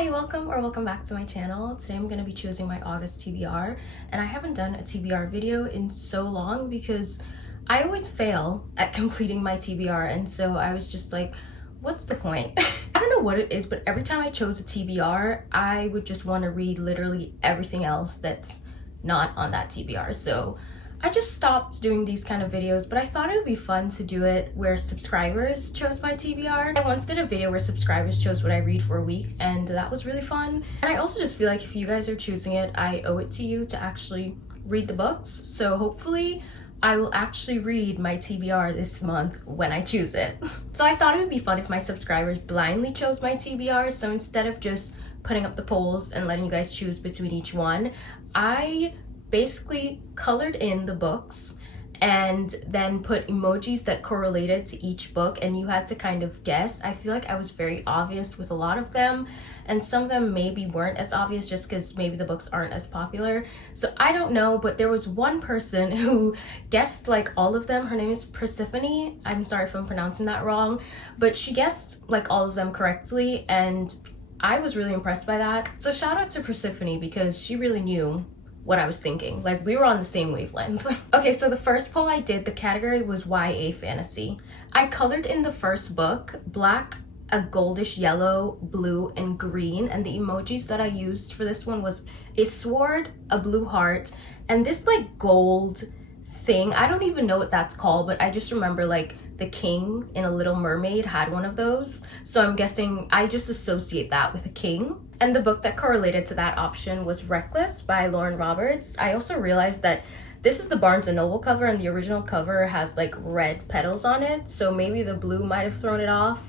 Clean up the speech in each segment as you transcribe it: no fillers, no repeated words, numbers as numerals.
Hi, welcome back to my channel. Today I'm going to be choosing my August TBR, and I haven't done a TBR video in so long because I always fail at completing my TBR, and so I was just like, what's the point? I don't know what it is, but every time I chose a TBR, I would just want to read literally everything else that's not on that TBR. So I just stopped doing these kind of videos, but I thought it would be fun to do it where subscribers chose my TBR. I once did a video where subscribers chose what I read for a week, and that was really fun. And I also just feel like if you guys are choosing it, I owe it to you to actually read the books. So hopefully I will actually read my TBR this month when I choose it. So I thought it would be fun if my subscribers blindly chose my TBR. So instead of just putting up the polls and letting you guys choose between each one, I basically colored in the books and then put emojis that correlated to each book, and you had to kind of guess. I feel like I was very obvious with a lot of them, and some of them maybe weren't as obvious just because maybe the books aren't as popular. So I don't know, but there was one person who guessed like all of them. Her name is Persephone. I'm sorry if I'm pronouncing that wrong, but she guessed like all of them correctly, and I was really impressed by that. So shout out to Persephone because she really knew what I was thinking. Like, we were on the same wavelength. Okay, so the first poll I did, the category was YA fantasy. I colored in the first book black, a goldish yellow, blue, and green, and the emojis that I used for this one was a sword, a blue heart, and this like gold thing. I don't even know what that's called, but I just remember like the king in A Little Mermaid had one of those, so I'm guessing I just associate that with a king. And the book that correlated to that option was Reckless by Lauren Roberts. I also realized that this is the Barnes & Noble cover, and the original cover has like red petals on it, so maybe the blue might have thrown it off.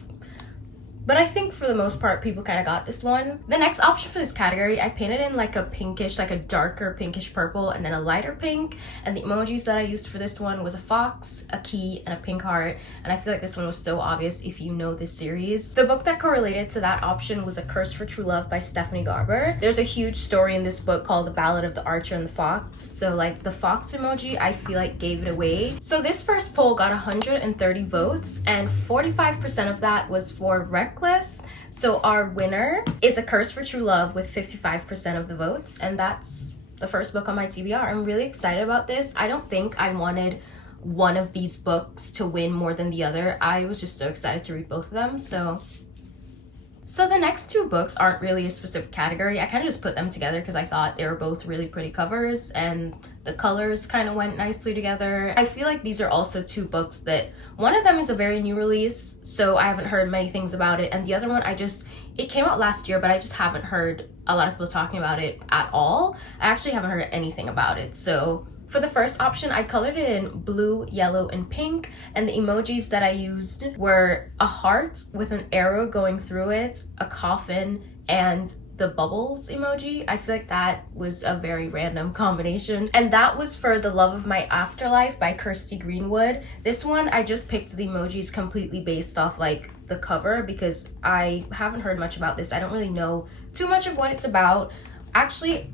But I think for the most part, people kind of got this one. The next option for this category, I painted in like a pinkish, like a darker pinkish purple, and then a lighter pink. And the emojis that I used for this one was a fox, a key, and a pink heart. And I feel like this one was so obvious if you know this series. The book that correlated to that option was A Curse for True Love by Stephanie Garber. There's a huge story in this book called The Ballad of the Archer and the Fox. So like the fox emoji, I feel like gave it away. So this first poll got 130 votes, and 45% of that was for Reckless. So our winner is A Curse for True Love with 55% of the votes, and that's the first book on my TBR. I'm really excited about this. I don't think I wanted one of these books to win more than the other. I was just so excited to read both of them. So the next two books aren't really a specific category. I kind of just put them together because I thought they were both really pretty covers and the colors kind of went nicely together. I feel like these are also two books that one of them is a very new release, so I haven't heard many things about it, and the other one it came out last year, but I just haven't heard a lot of people talking about it at all. I actually haven't heard anything about it. So for the first option, I colored it in blue, yellow, and pink, and the emojis that I used were a heart with an arrow going through it, a coffin, and the bubbles emoji. I feel like that was a very random combination. And that was for The Love of My Afterlife by Kirsty Greenwood. This one, I just picked the emojis completely based off like the cover because I haven't heard much about this. I don't really know too much of what it's about. Actually,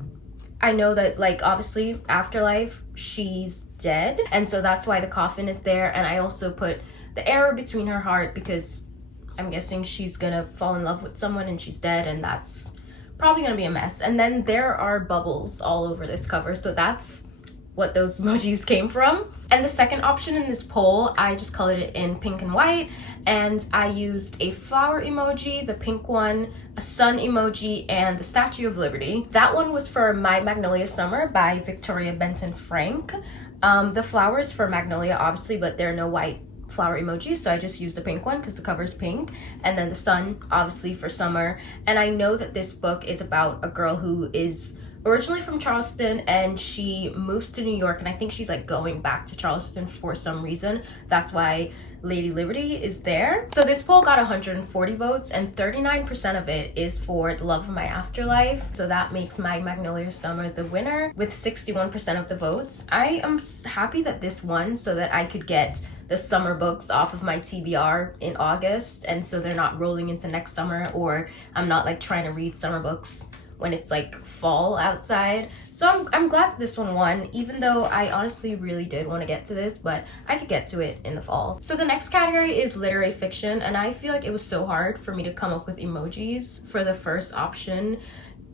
I know that like obviously Afterlife, she's dead, and so that's why the coffin is there. And I also put the arrow between her heart because I'm guessing she's gonna fall in love with someone and she's dead, and that's probably gonna be a mess. And then there are bubbles all over this cover, so that's what those emojis came from. And the second option in this poll, I just colored it in pink and white, and I used a flower emoji, the pink one, a sun emoji, and the Statue of Liberty. That one was for My Magnolia Summer by Victoria Benton Frank. The flowers for Magnolia, obviously, but there are no white flower emojis, so I just used the pink one because the cover is pink, and then the sun obviously for summer. And I know that this book is about a girl who is originally from Charleston and she moves to New York, and I think she's like going back to Charleston for some reason. That's why Lady Liberty is there. So this poll got 140 votes, and 39% of it is for The Love of My Afterlife. So that makes My Magnolia Summer the winner with 61% of the votes. I am happy that this won so that I could get the summer books off of my TBR in August, and so they're not rolling into next summer, or I'm not like trying to read summer books when it's like fall outside. So I'm glad that this one won, even though I honestly really did want to get to this, but I could get to it in the fall. So the next category is literary fiction, and I feel like it was so hard for me to come up with emojis for the first option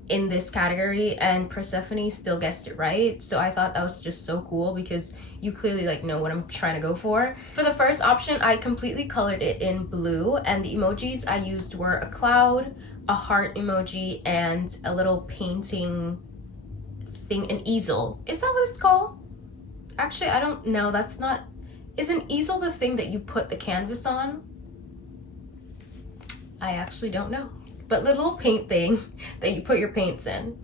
in this category, and Persephone still guessed it right. So I thought that was just so cool because you clearly like know what I'm trying to go for. For the first option, I completely colored it in blue, and the emojis I used were a cloud, a heart emoji, and a little painting thing, an easel. Is that what it's called? Actually, I don't know. That's not... Is an easel the thing that you put the canvas on? I actually don't know. But the little paint thing that you put your paints in,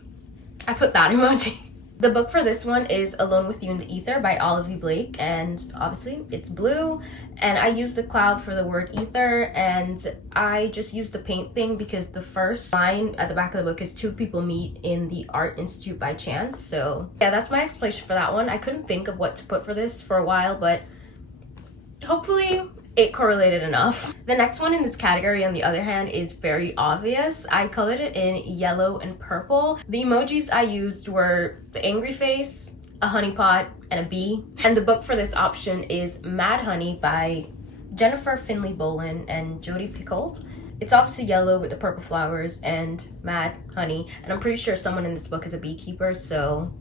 I put that emoji. The book for this one is Alone with You in the Ether by Olivia Blake, and obviously it's blue, and I used the cloud for the word ether, and I just used the paint thing because the first line at the back of the book is two people meet in the Art Institute by chance. So yeah, that's my explanation for that one. I couldn't think of what to put for this for a while, but hopefully it correlated enough. The next one in this category, on the other hand, is very obvious. I colored it in yellow and purple. The emojis I used were the angry face, a honeypot, and a bee. And the book for this option is Mad Honey by Jennifer Finley Bolin and Jodi Picoult. It's obviously yellow with the purple flowers and mad honey, and I'm pretty sure someone in this book is a beekeeper, so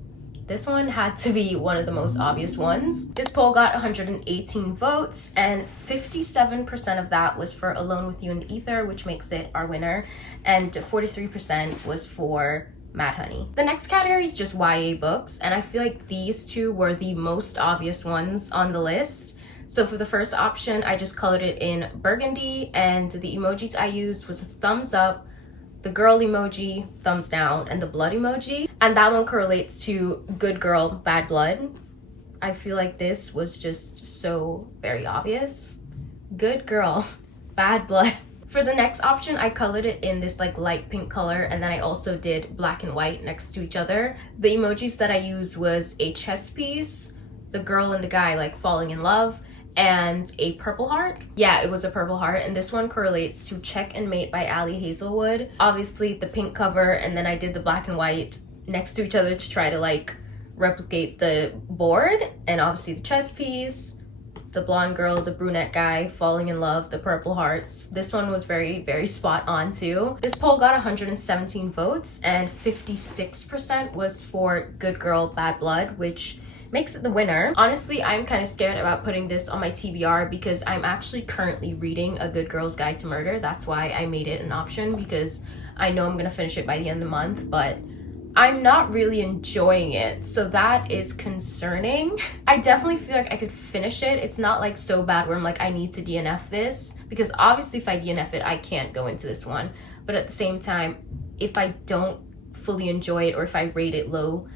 this one had to be one of the most obvious ones. This poll got 118 votes, and 57% of that was for Alone with You in the Ether, which makes it our winner, and 43% was for Mad Honey. The next category is just YA books, and I feel like these two were the most obvious ones on the list. So for the first option, I just colored it in burgundy, and the emojis I used was a thumbs up, the girl emoji, thumbs down, and the blood emoji. And that one correlates to good girl, bad blood. I feel like this was just so very obvious. Good girl, bad blood. For the next option, I colored it in this like light pink color, and then I also did black and white next to each other. The emojis that I used was a chess piece, the girl and the guy like falling in love, and a purple heart. Yeah, it was a purple heart, and this one correlates to Check and Mate by Ali Hazelwood. Obviously the pink cover, and then I did the black and white next to each other to try to like replicate the board, and obviously the chess piece, the blonde girl, the brunette guy falling in love, the purple hearts. This one was very, very spot on too. This poll got 117 votes, and 56% was for Good Girl, Bad Blood, which makes it the winner. Honestly, I'm kind of scared about putting this on my TBR because I'm actually currently reading A Good Girl's Guide to Murder. That's why I made it an option, because I know I'm gonna finish it by the end of the month, but I'm not really enjoying it, so that is concerning. I definitely feel like I could finish it. It's not like so bad where I'm like, I need to DNF this, because obviously if I DNF it, I can't go into this one. But at the same time, if I don't fully enjoy it, or if I rate it low,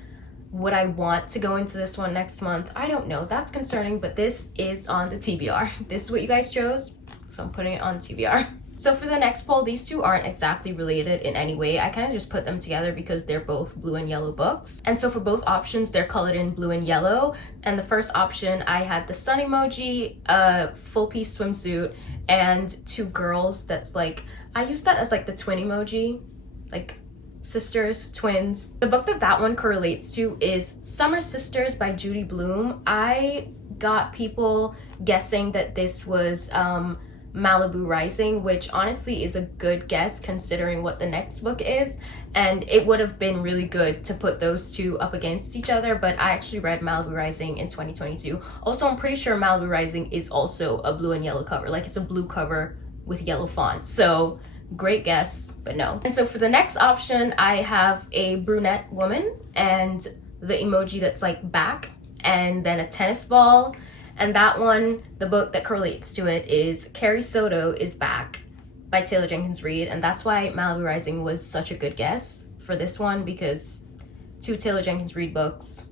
would I want to go into this one next month? I don't know. That's concerning, but this is on the TBR. This is what you guys chose, so I'm putting it on the TBR. So for the next poll, these two aren't exactly related in any way. I kind of just put them together because they're both blue and yellow books. And so for both options, they're colored in blue and yellow. And the first option, I had the sun emoji, a full piece swimsuit, and two girls that's like, I used that as like the twin emoji, like sisters, twins. The book that one correlates to is Summer Sisters by Judy Blume. I got people guessing that this was Malibu Rising, which honestly is a good guess considering what the next book is, and it would have been really good to put those two up against each other, but I actually read Malibu Rising in 2022. Also, I'm pretty sure Malibu Rising is also a blue and yellow cover, like it's a blue cover with yellow font, so great guess, but no. And so for the next option, I have a brunette woman and the emoji that's like back, and then a tennis ball. And that one, the book that correlates to it is Carrie Soto is Back by Taylor Jenkins Reid, and that's why Malibu Rising was such a good guess for this one, because two Taylor Jenkins Reid books.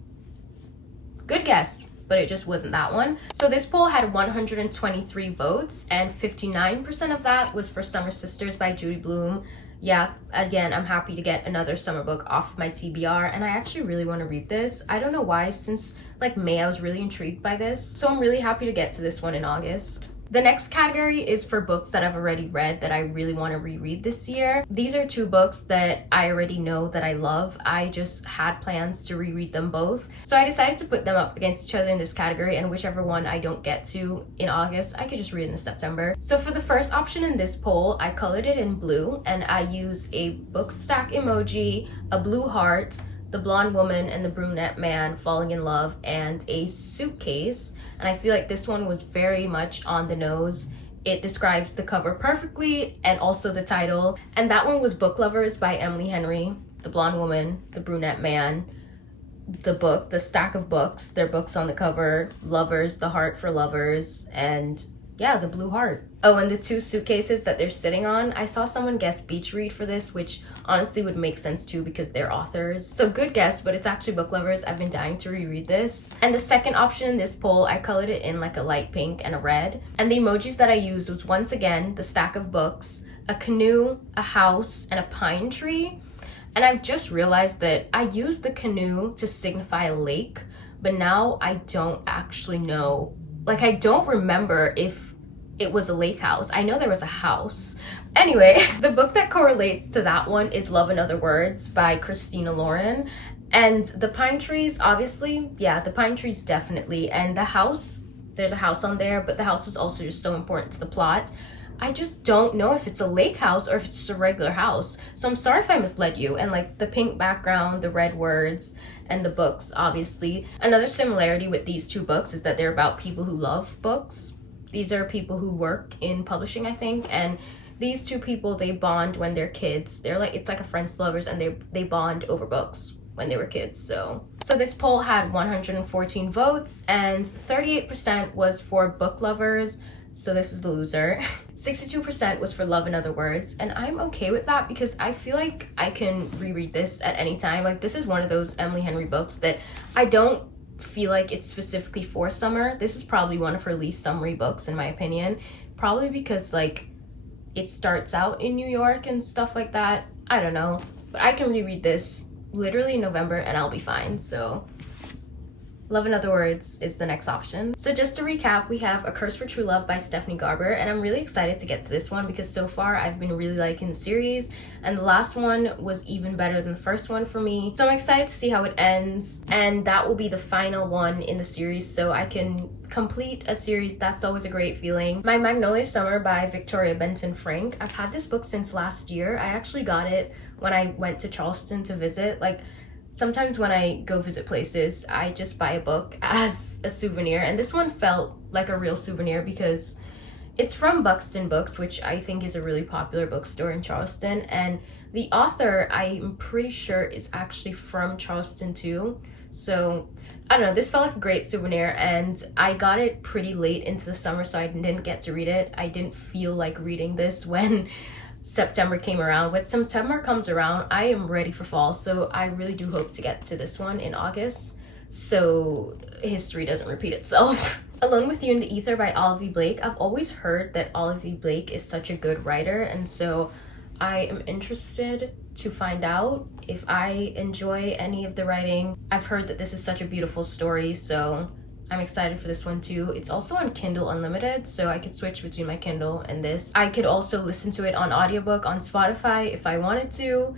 Good guess, but it just wasn't that one. So this poll had 123 votes, and 59% of that was for Summer Sisters by Judy Blume. Yeah, again, I'm happy to get another summer book off of my TBR, and I actually really want to read this. I don't know why, since like May, I was really intrigued by this, so I'm really happy to get to this one in August. The next category is for books that I've already read that I really want to reread this year. These are two books that I already know that I love. I just had plans to reread them both. So I decided to put them up against each other in this category, and whichever one I don't get to in August, I could just read in September. So for the first option in this poll, I colored it in blue, and I used a book stack emoji, a blue heart, the blonde woman and the brunette man falling in love, and a suitcase. And I feel like this one was very much on the nose. It describes the cover perfectly and also the title. And that one was Book Lovers by Emily Henry, the blonde woman, the brunette man, the book, the stack of books, their books on the cover, lovers, the heart for lovers, and yeah, the blue heart. Oh, and the two suitcases that they're sitting on, I saw someone guess beach read for this, which honestly would make sense too because they're authors. So good guess, but it's actually Book Lovers. I've been dying to reread this. And the second option in this poll, I colored it in like a light pink and a red. And the emojis that I used was once again the stack of books, a canoe, a house, and a pine tree. And I've just realized that I used the canoe to signify a lake, but now I don't actually know. Like, I don't remember if it was a lake house. I know there was a house. Anyway, the book that correlates to that one is Love in Other Words by Christina Lauren. And the pine trees, obviously, yeah, the pine trees definitely. And the house, there's a house on there, but the house was also just so important to the plot. I just don't know if it's a lake house or if it's just a regular house. So I'm sorry if I misled you. And like the pink background, the red words, and the books, obviously. Another similarity with these two books is that they're about people who love books. These are people who work in publishing, I think, and these two people, they bond when they're kids. They're like, it's like a friends to lovers, and they bond over books when they were kids. So this poll had 114 votes, and 38% was for Book Lovers. So this is the loser. 62% was for Love in Other Words, and I'm okay with that because I feel like I can reread this at any time. Like, this is one of those Emily Henry books that I don't feel like it's specifically for summer. This is probably one of her least summery books in my opinion, probably because like it starts out in New York and stuff like that. I don't know, but I can reread this literally in November and I'll be fine. So Love in Other Words is the next option. So just to recap, we have A Curse for True Love by Stephanie Garber, and I'm really excited to get to this one because so far I've been really liking the series, and the last one was even better than the first one for me. So I'm excited to see how it ends, and that will be the final one in the series, so I can complete a series. That's always a great feeling. My Magnolia Summer by Victoria Benton Frank. I've had this book since last year. I actually got it when I went to Charleston to visit. Like, sometimes when I go visit places, I just buy a book as a souvenir, and this one felt like a real souvenir because it's from Buxton Books, which I think is a really popular bookstore in Charleston, and the author, I'm pretty sure, is actually from Charleston too. So I don't know, this felt like a great souvenir, and I got it pretty late into the summer, so I didn't get to read it. I didn't feel like reading this when September came around. When September comes around, I am ready for fall, so I really do hope to get to this one in August so history doesn't repeat itself. Alone with You in the Ether by Olivia Blake. I've always heard that Olivia Blake is such a good writer, and so I am interested to find out if I enjoy any of the writing. I've heard that this is such a beautiful story, so I'm excited for this one too. It's also on Kindle Unlimited, so I could switch between my Kindle and this. I could also listen to it on audiobook on Spotify if I wanted to.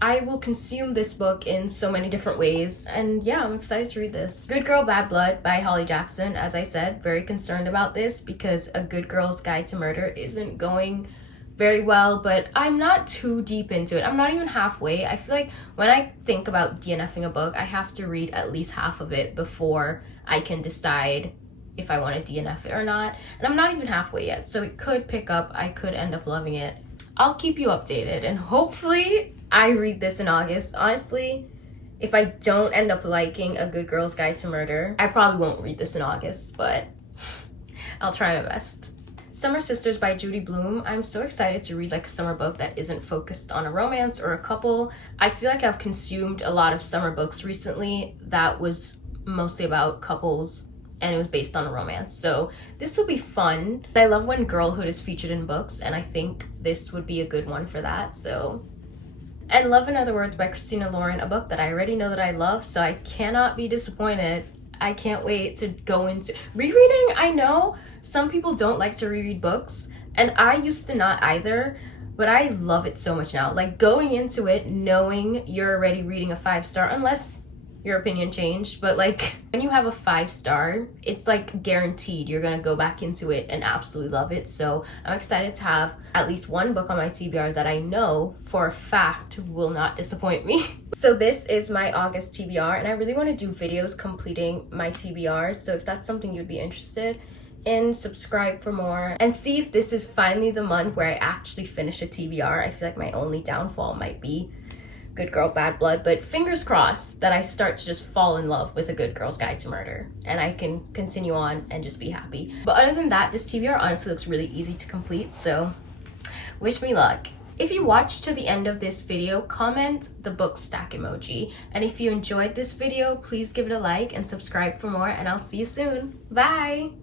I will consume this book in so many different ways, and yeah, I'm excited to read this. Good Girl, Bad Blood by Holly Jackson. As I said, very concerned about this because A Good Girl's Guide to Murder isn't going very well, but I'm not too deep into it. I'm not even halfway. I feel like when I think about DNFing a book, I have to read at least half of it before I can decide if I want to DNF it or not. And I'm not even halfway yet, so it could pick up. I could end up loving it. I'll keep you updated, and hopefully I read this in August. Honestly, if I don't end up liking A Good Girl's Guide to Murder, I probably won't read this in August, but I'll try my best. Summer Sisters by Judy Blume. I'm so excited to read like a summer book that isn't focused on a romance or a couple. I feel like I've consumed a lot of summer books recently that was mostly about couples and it was based on a romance. So this will be fun. I love when girlhood is featured in books, and I think this would be a good one for that. So, and Love in Other Words by Christina Lauren, a book that I already know that I love, so I cannot be disappointed. I can't wait to go into rereading. I know Some people don't like to reread books, and I used to not either, but I love it so much now. Like, going into it knowing you're already reading a 5-star, unless your opinion changed, but like when you have a 5-star, it's like guaranteed you're gonna go back into it and absolutely love it. So I'm excited to have at least one book on my TBR that I know for a fact will not disappoint me. So this is my August TBR, and I really want to do videos completing my TBR. So if that's something you'd be interested in, subscribe for more and see if this is finally the month where I actually finish a TBR. I feel like my only downfall might be Good Girl, Bad Blood, but fingers crossed that I start to just fall in love with A Good Girl's Guide to Murder and I can continue on and just be happy. But other than that, this TBR honestly looks really easy to complete, so wish me luck. If you watched to the end of this video, comment the book stack emoji. And if you enjoyed this video, please give it a like and subscribe for more, and I'll see you soon. Bye!